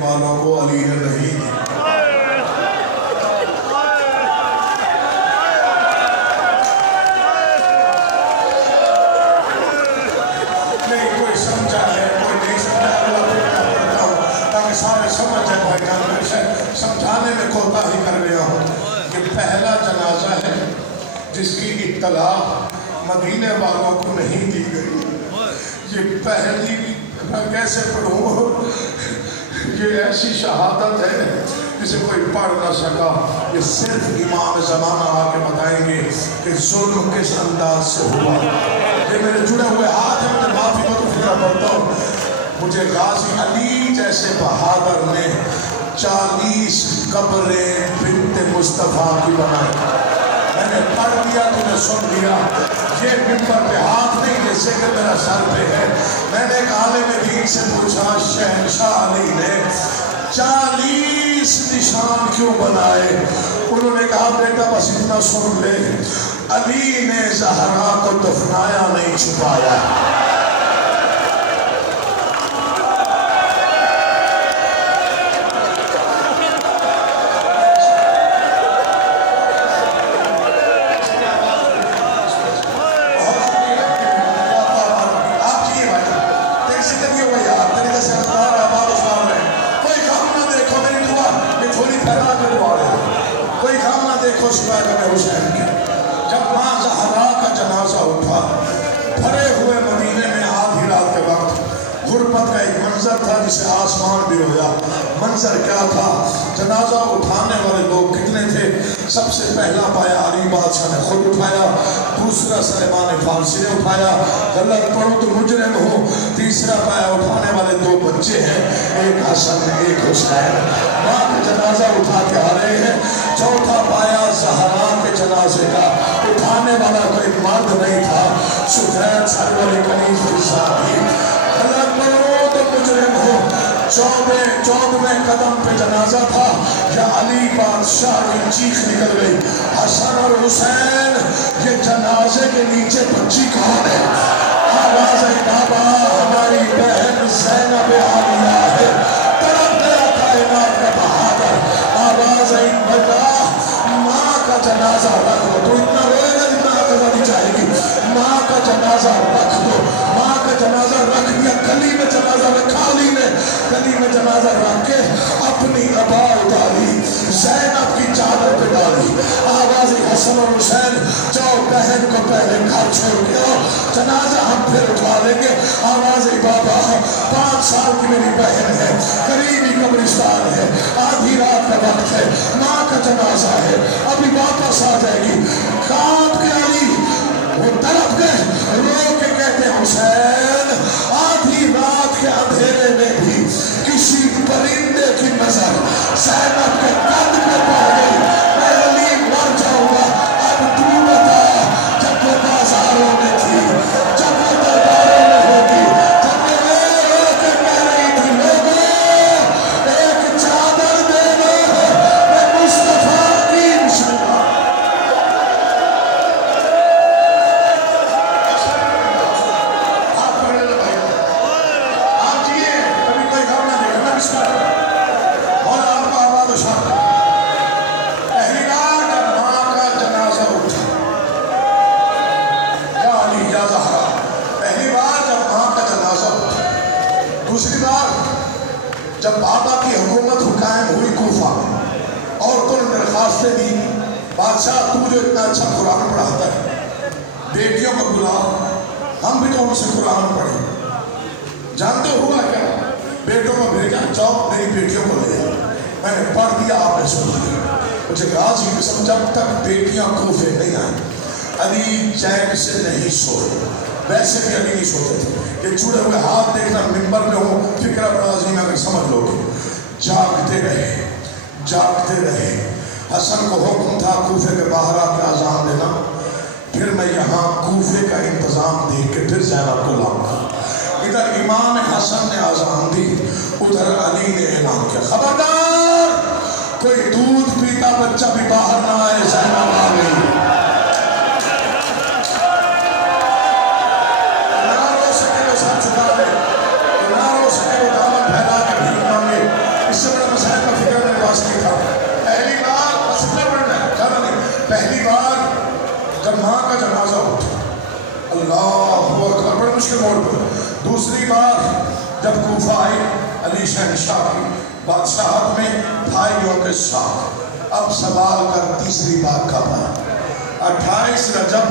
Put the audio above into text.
والوں کو علی نے نہیں دی۔ نہیں کوئی سمجھا ہے کوئی نہیں سمجھا، اللہ کو پڑھتا ہوں تاکہ سارے سمجھ جائے بھائی جان، میں سمجھانے میں کوتاہی کر گیا ہوں کہ پہلا جنازہ ہے جس کی اطلاع مدینے والوں کو نہیں دی گئی۔ یہ پہلی میں کیسے پڑھوں، یہ ایسی شہادت ہے جسے کوئی پڑھ نہ سکا۔ یہ صرف امام زمانہ آ کے بتائیں گے کہ ظلم کس انداز سے ہوا۔ یہ میرے جڑے ہوئے ہاتھ ہیں، مجھے معافی کو تو فکر پڑتا ہوں، مجھے غازی علی جیسے بہادر نے 40 قبریں بنت مصطفیٰ کی بنائی۔ میں نے پڑھ دیا، تو نے سن لیا۔ یہ ممبر پہ ہاتھ نہیں، یہ ذکر میرا سر پہ ہے۔ میں نے ایک عالم دین سے پوچھا، شہنشاہ علی نے 40 نشان کیوں بنائے؟ انہوں نے کہا بیٹا بس اتنا سن لے، علی نے زہرا کو دفنایا نہیں چھپایا۔ جب ماں زہرا کا جنازہ اٹھا، بھرے ہوئے مدینے میں آدھی رات کے وقت غربت کا ایک منظر تھا جسے آسمان بھی ہویا۔ منظر کیا تھا؟ جنازہ اٹھانے والے لوگ کتنے تھے؟ سب سے پہلا پایا علی بادشاہ نے خود اٹھایا، دوسرا سلیمان فارسی نے اٹھایا، غلط پڑھو تو مجرم ہو۔ تیسرا پایا اٹھانے والے 2 بچے ہیں، ایک حسن ایک حسین، ماں کا جنازہ اٹھا کے آ رہے ہیں۔ چوتھا پایا زہرا کے جنازے کا، اٹھانے والا کوئی مرد نہیں تھا، سفید سرور کنیز کی شادی، غلط پڑھو تو مجرم ہو۔ 14ویں قدم پہ جنازہ تھا، یا علی بادشاہ کی چیخ نکل گئی، حسن اور حسین یہ جنازے کے نیچے بچی کون ہے؟ آواز ہے بابا ہماری بہن زینب عالیہ ہے، طرف گیا کائنات کا بہادر۔ آواز ہے بیٹا ماں کا جنازہ رکھ دو، تو اتنا روئے گا جتنا آزادی چاہے گی، ماں کا جنازہ رکھ دو۔ ماں کا جنازہ رکھ دیا، گلی میں جنازہ رکھا علی نے، گلی میں جنازہ رکھ کے اپنی ابا اتاری، زینب کی چادر پہ ڈالی۔ آواز حسن اور حسین جاؤ بہن کو پہلے گھر چھوڑ کے آؤ، جنازہ ہم پھر اٹھا لیں گے۔ آواز بابا 5 سال کی میری بہن ہے، قریبی قبرستان ہے، آدھی رات کا وقت ہے، ماں کا جنازہ ہے، ابھی واپس آ جائے گی۔ کانپ کے علی وہ طرف گئے، رو کے کہتے ہیں حسین آدھی رات کے اندھیرے میں بھی کسی پرندے کی نظر زینب کے قد پہ پڑ گئی، میں علی مر جاؤں گا، اب تو بتا جب وہ بازاروں میں تھی، جب وہ درباروں میں ہوگی، جب وہ رو کے کہہ رہی تھی لوگوں ایک چادر دے دو میں مصطفیٰ کی جب بابا کی حکومت قائم ہوئی کوفہ میں، عورتوں نے درخواستیں دی، بادشاہ تو جو اتنا اچھا قرآن پڑھاتا ہے بیٹیوں کو بلاؤ، ہم بھی تو ان سے قرآن پڑھیں۔ جانتے ہوا کیا؟ بیٹوں کو بھیجا، جاؤ میری بیٹیوں کو لے آؤ۔ میں نے پڑھ دیا، آپ نے سن لیا۔ مجھے غازی قسم جب تک بیٹیاں کوفے نہیں آئیں علی چین سے نہیں سوئے، ویسے بھی علی نہیں سوتے تھے۔ یہ جڑے ہوئے ہاتھ دیکھنا ممبر میں ہوں، فکرہ بڑا عظیم اگر سمجھ لو گے۔ جاگتے رہے جاگتے رہے۔ حسن کو حکم تھا کوفے کے باہر آ کے اذان دینا، پھر میں یہاں کوفے کا انتظام دیکھ کے پھر زینب کو لاؤں گا۔ ادھر امام حسن نے اذان دی، ادھر علی نے اعلان کیا خبردار کوئی دودھ پیتا بچہ بھی باہر نہ آئے، زینب آ گئی۔ بار جب ماں کا جنازہ اٹھا، اللہ اکبر، بڑے مشکل موڑ پر. دوسری بار جب کوفہ آئے علی شہنشاہ کی بادشاہت میں بھائیوں کے ساتھ، اب سوال کر تیسری بار کب آیا؟ 28 رجب